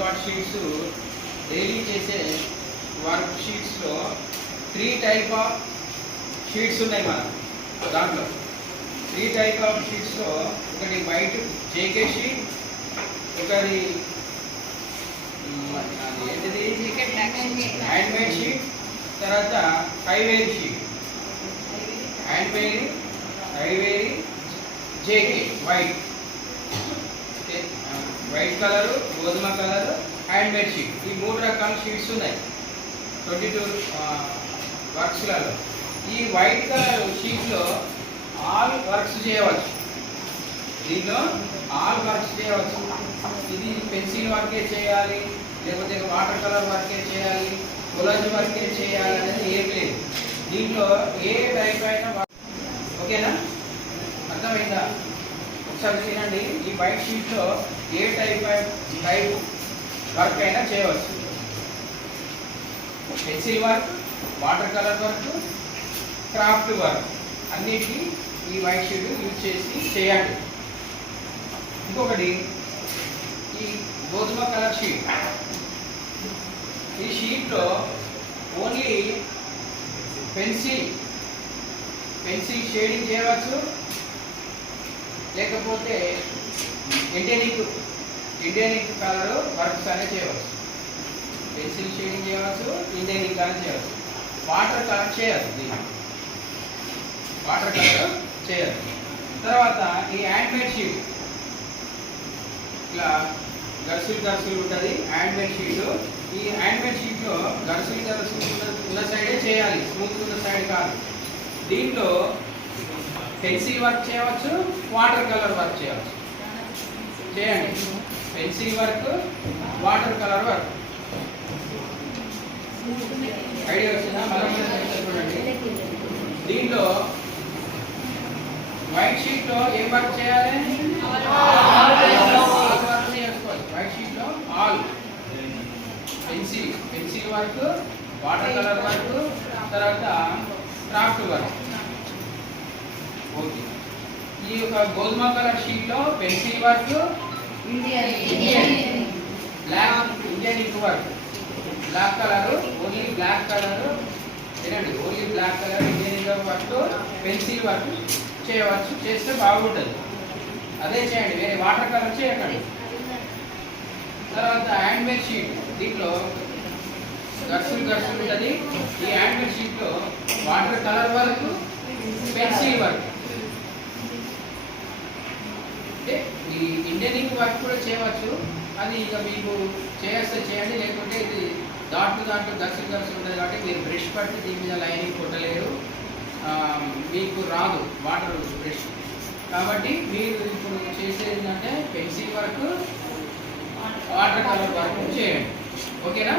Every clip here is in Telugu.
కార్డ్ షీట్స్ డైలీ చేసే వర్క్ షీట్స్లో 3 టైప్ ఆఫ్ షీట్స్ ఉన్నాయి మన దాంట్లో. 3 టైప్ ఆఫ్ షీట్స్లో ఒకటి వైట్ జేకే షీట్, ఒకటి ఏంటిది హ్యాండ్మేడ్ షీట్, తర్వాత ivory sheet. Handmade, ivory, JK white, white colour, గోధుమ కలరు, హ్యాండ్మేడ్ షీట్. ఈ 3 రకాల షీట్స్ ఉన్నాయి 22 వర్క్స్లలో. ఈ వైట్ కలర్ షీట్లో ఆల్ వర్క్స్ చేయవచ్చు. దీంట్లో ఆల్ వర్క్స్ చేయవచ్చు. ఇది పెన్సిల్ వర్కే చేయాలి, లేకపోతే వాటర్ కలర్ వర్కే చేయాలి, కొలాజ్ వర్కే చేయాలి అనేది ఏం లేదు. దీంట్లో ఏ టైప్ అయినా. ఓకేనా, అర్థమైందా? ఒకసారి తినండి. ఈ వైట్ షీట్లో ఏ టైప్ వర్క్ అయినా చేయవచ్చు. Pencil work, water colour work, craft work అన్నిటికీ ఈ వైట్ షీట్ యూజ్ చేసి చేయండి. ఇంకొకటి ఈ గోధుమ కలర్ షీట్. ఈ షీట్లో ఓన్లీ పెన్సిల్ షేడింగ్ చేయవచ్చు, లేకపోతే ఇండియన్ కలర్ వర్క్స్ అనేది చేయవచ్చు. పెన్సిల్ షేడింగ్ చేయవచ్చు, ఇండియన్ కలర్ చేయవచ్చు. వాటర్ కలర్ చేయదు, వాటర్ కలర్ చేయదు. తర్వాత ఈ హ్యాండ్మేడ్ షీట్ ఇట్లా గరుసులు ఉంటుంది హ్యాండ్మేడ్ షీట్. ఈ హ్యాండ్మేడ్ షీట్లో గరుసులు ఉన్న సైడే చేయాలి, స్మూత్ ఉన్న సైడ్ కాదు. దీంట్లో పెన్సిల్ వర్క్ చేయవచ్చు, వాటర్ కలర్ వర్క్ చేయవచ్చు. చేయండి, pencil work, water colour work. Idea వచ్చిందా? చూడండి, దీంట్లో వైట్ షీట్ లో ఏం వర్క్ చేయాలి? వైట్ షీట్ లో all pencil work, water colour work, తర్వాత క్రాఫ్ట్ వర్క్. ఓకే, ఈ యొక్క గోధుమ కలర్ షీట్ లో pencil work, Indian ink work, black colour, only black colour తినండి, only black colour Indian ink work, pencil work చేయవచ్చు. చేస్తే బాగుంటుంది, అదే చేయండి, వేరే వాటర్ కలర్ చేయకండి. తర్వాత హ్యాండ్మేడ్ షీట్. దీంట్లో గరుసులు ఉంటుంది. ఈ హ్యాండ్మేడ్ షీట్లో water colour work, pencil work. అంటే ఈ ఇండియన్ ఇంక్ వర్క్ కూడా చేయవచ్చు. అది ఇక మీకు చేస్తే చేయండి, లేకుంటే ఇది దాంట్లో గరుసులు ఉంటుంది కాబట్టి మీరు బ్రష్ పట్టి దీని మీద లైనింగ్ కొట్టలేరు, మీకు రాదు వాటర్ బ్రష్. కాబట్టి మీరు ఇప్పుడు చేసేది ఏంటంటే pencil work, water colour work చేయండి. ఓకేనా?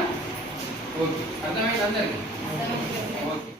ఓకే, అర్థమైంది అందరికీ? ఓకే.